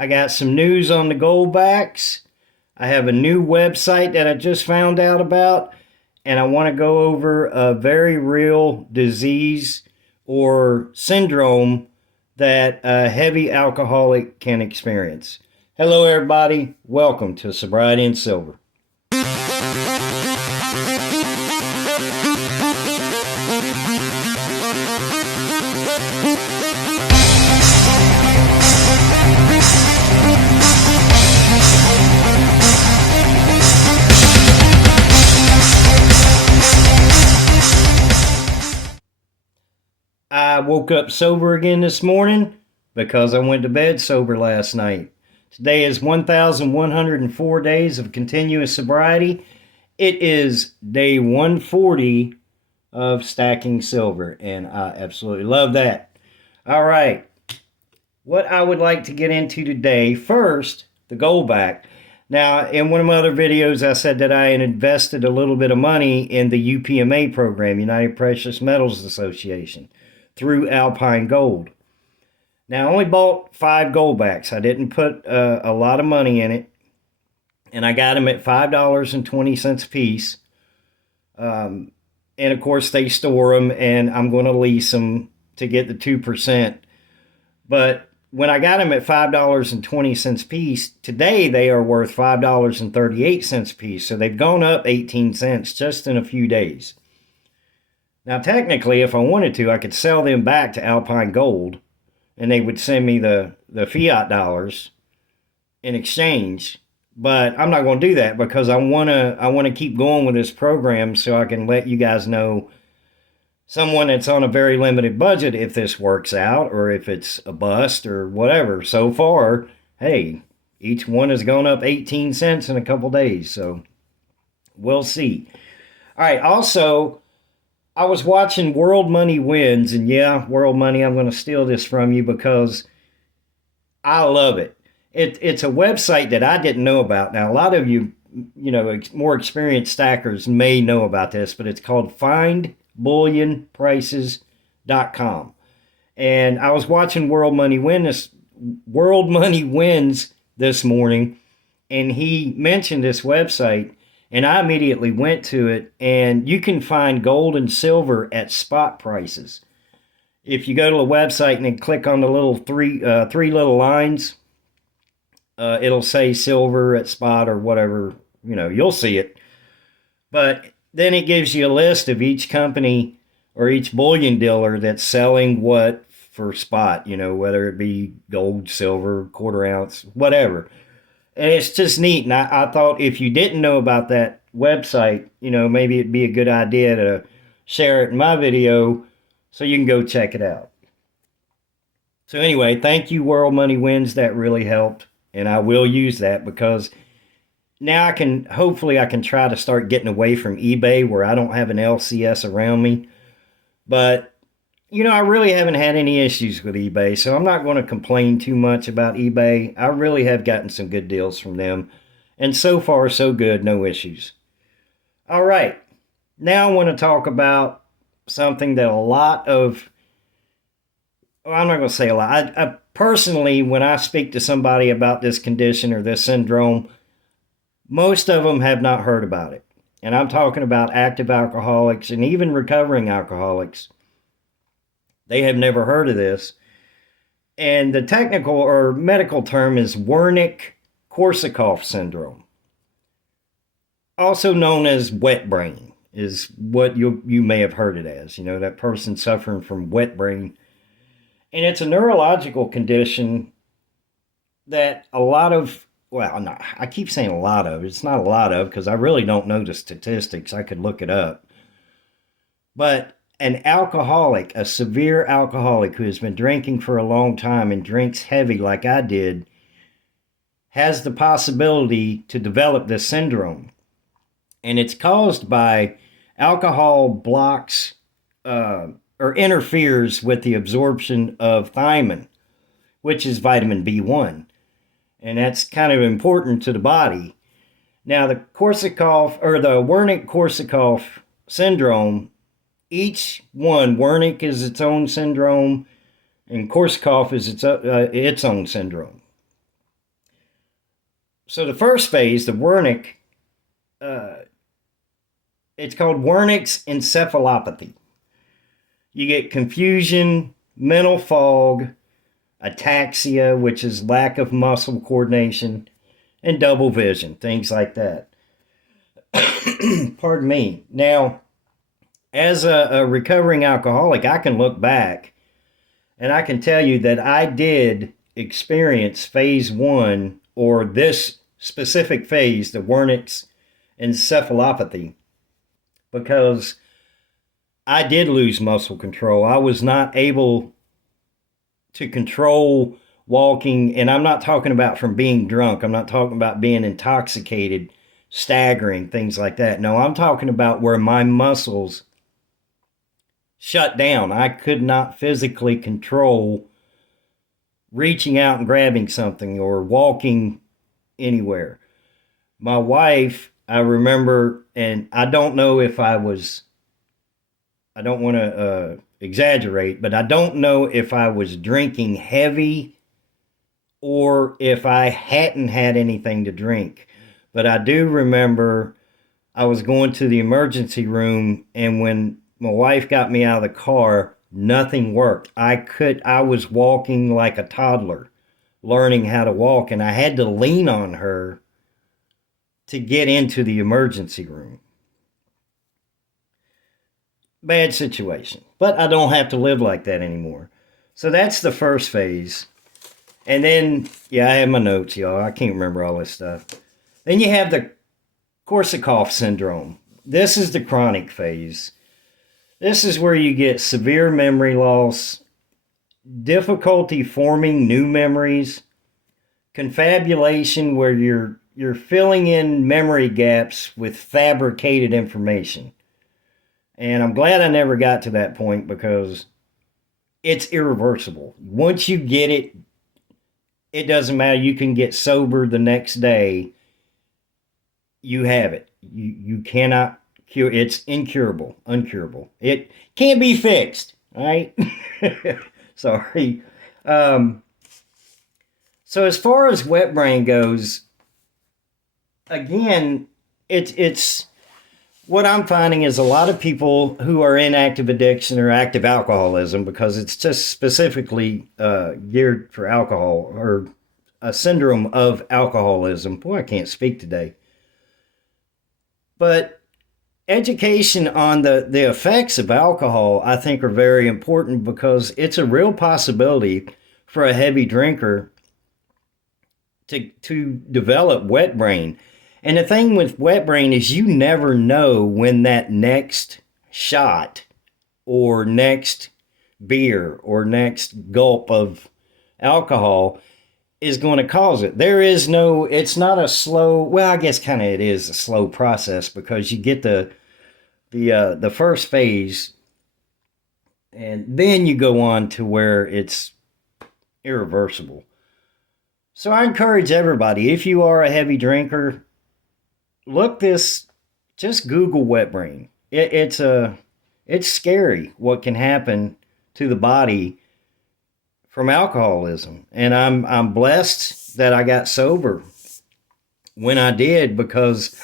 I got some news on the Goldbacks. I have a new website that I just found out about, and I want to go over a very real disease or syndrome that a heavy alcoholic can experience. Hello, everybody. Welcome to Sobriety and Silver. I woke up sober again this morning because I went to bed sober last night. Today is 1,104 days of continuous sobriety. It is day 140 of stacking silver, and I absolutely love that. All right, what I would like to get into today, first, the Goldback. Now, in one of my other videos, I said that I had invested a little bit of money in the UPMA program, United Precious Metals Association, through Alpine Gold. Now, I only bought 5 Goldbacks. I didn't put a lot of money in it, and I got them at $5.20 a piece. And, of course, they store them, and I'm going to lease them to get the 2%. But when I got them at $5.20 a piece, today they are worth $5.38 a piece. So they've gone up 18 cents just in a few days. Now, technically, if I wanted to, I could sell them back to Alpine Gold, and they would send me the fiat dollars in exchange. But I'm not going to do that because I want to keep going with this program so I can let you guys know, someone that's on a very limited budget, if this works out or if it's a bust or whatever. So far, hey, each one has gone up 18 cents in a couple days, so we'll see. All right, also, I was watching World Money Wins, and yeah, World Money, I'm going to steal this from you because I love it. It's a website that I didn't know about. Now, a lot of you, more experienced stackers may know about this, but it's called findbullionprices.com. And I was watching World Money Wins this morning, and he mentioned this website. And I immediately went to it, and you can find gold and silver at spot prices. If you go to the website and then click on the little three little lines, it'll say silver at spot or whatever, you'll see it. But then it gives you a list of each company or each bullion dealer that's selling what for spot, whether it be gold, silver, quarter ounce, whatever. And it's just neat. And I thought if you didn't know about that website, maybe it'd be a good idea to share it in my video so you can go check it out. So anyway, thank you, World Money Wins. That really helped. And I will use that because now hopefully I can try to start getting away from eBay where I don't have an LCS around me. But I really haven't had any issues with eBay, so I'm not going to complain too much about eBay. I really have gotten some good deals from them, and so far, so good, no issues. All right, now I want to talk about something that I'm not going to say a lot. I personally, when I speak to somebody about this condition or this syndrome, most of them have not heard about it. And I'm talking about active alcoholics and even recovering alcoholics. They have never heard of this. And the technical or medical term is Wernicke-Korsakoff syndrome. Also known as wet brain is what you may have heard it as. That person suffering from wet brain. And it's a neurological condition that I keep saying a lot of. It's not a lot of because I really don't know the statistics. I could look it up. But an alcoholic, a severe alcoholic who has been drinking for a long time and drinks heavy like I did, has the possibility to develop this syndrome. And it's caused by alcohol blocks or interferes with the absorption of thiamine, which is vitamin B1. And that's kind of important to the body. Now, the Wernicke-Korsakoff syndrome, each one, Wernicke is its own syndrome, and Korsakoff is its own syndrome. So the first phase, the Wernicke, uh, it's called Wernicke's encephalopathy. You get confusion, mental fog, ataxia, which is lack of muscle coordination, and double vision, things like that. Pardon me. Now, as a recovering alcoholic, I can look back and I can tell you that I did experience phase one, or this specific phase, the Wernicke's encephalopathy, because I did lose muscle control. I was not able to control walking, and I'm not talking about from being drunk. I'm not talking about being intoxicated, staggering, things like that. No, I'm talking about where my muscles shut down. I could not physically control reaching out and grabbing something or walking anywhere. My wife, I remember, and I don't know if I don't want to exaggerate, but I don't know if I was drinking heavy or if I hadn't had anything to drink. But I do remember I was going to the emergency room, and when my wife got me out of the car, nothing worked. I was walking like a toddler, learning how to walk, and I had to lean on her to get into the emergency room. Bad situation, but I don't have to live like that anymore. So that's the first phase. And then, yeah, I have my notes, y'all. I can't remember all this stuff. Then you have the Korsakoff syndrome. This is the chronic phase. This is where you get severe memory loss, difficulty forming new memories, confabulation, where you're filling in memory gaps with fabricated information. And I'm glad I never got to that point, because it's irreversible. Once you get it, it doesn't matter. You can get sober the next day. You have it. You cannot cure. It's incurable, uncurable. It can't be fixed. All right. Sorry. So as far as wet brain goes, again, it's what I'm finding is a lot of people who are in active addiction or active alcoholism, because it's just specifically geared for alcohol, or a syndrome of alcoholism. Boy, I can't speak today. But education on the effects of alcohol, I think, are very important, because it's a real possibility for a heavy drinker to develop wet brain. And the thing with wet brain is you never know when that next shot or next beer or next gulp of alcohol is going to cause it. It's not a slow, well, I guess kind of it is a slow process, because you get the first phase, and then you go on to where it's irreversible. So I encourage everybody, if you are a heavy drinker, just Google wet brain. It's scary what can happen to the body from alcoholism. And I'm blessed that I got sober when I did, because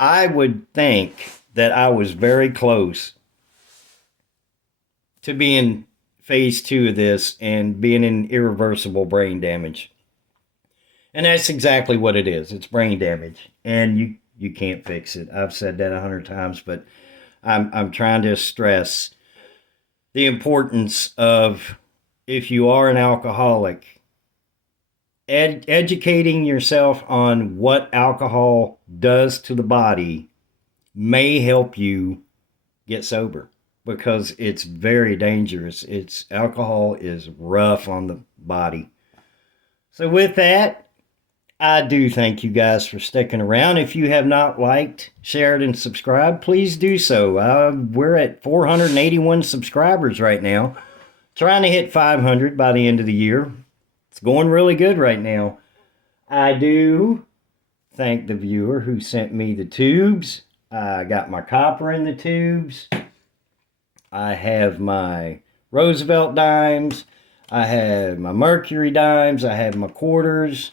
I would think that I was very close to being phase two of this and being in irreversible brain damage. And that's exactly what it is. It's brain damage. And you can't fix it. I've said that 100 times, but I'm trying to stress the importance of, if you are an alcoholic, educating yourself on what alcohol does to the body may help you get sober, because it's very dangerous. Alcohol is rough on the body. So with that, I do thank you guys for sticking around. If you have not liked, shared, and subscribed, please do so. We're at 481 subscribers right now, trying to hit 500 by the end of the year. It's going really good right now. I do thank the viewer who sent me the tubes. I got my copper in the tubes. I have my Roosevelt dimes. I have my Mercury dimes. I have my quarters.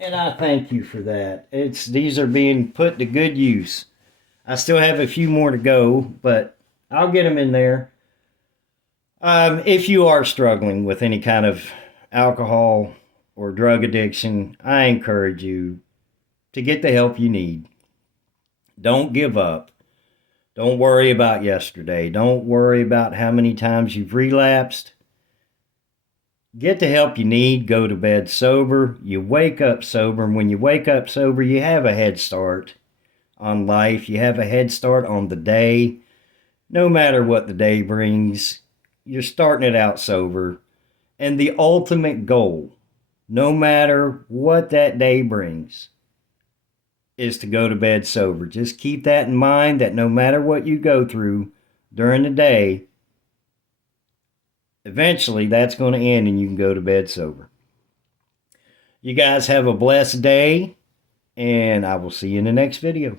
And I thank you for that. These are being put to good use. I still have a few more to go, but I'll get them in there. If you are struggling with any kind of alcohol or drug addiction, I encourage you to get the help you need. Don't give up. Don't worry about yesterday. Don't worry about how many times you've relapsed. Get the help you need. Go to bed sober. You wake up sober. And when you wake up sober, you have a head start on life. You have a head start on the day. No matter what the day brings, you're starting it out sober. And the ultimate goal, no matter what that day brings, is to go to bed sober. Just keep that in mind, that no matter what you go through during the day, eventually that's going to end and you can go to bed sober. You guys have a blessed day, and I will see you in the next video.